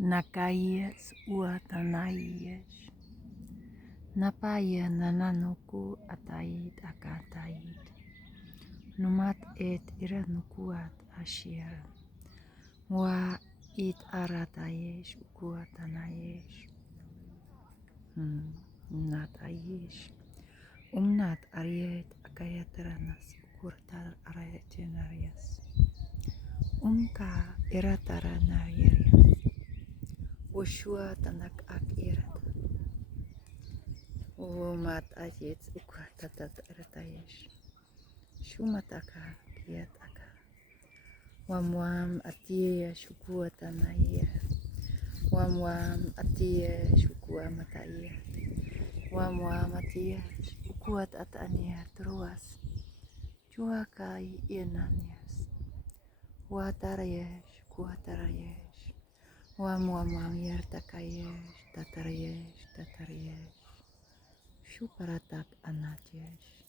Nakaies uatanaies. Napaya nananuku ataid akataid. Numat et iranukuat ashia. Wa it aratayesh ukuatanayesh. Natayesh. Umnat ariet akayataranas ukurtar arayatinarias. Umka irataranarias. Ushua tanak ak irat. Umat ayet ukurtatat iratayesh. Shumataka kiataka. Wam atia shukua tanaya. Wam atia shukua mataya. Wam atia shukuat atania truas. Chuakai inanias. Watarayesh kuatarayesh. Wam yertakayesh tatarayesh tatarayesh. Shuparatak anatyesh.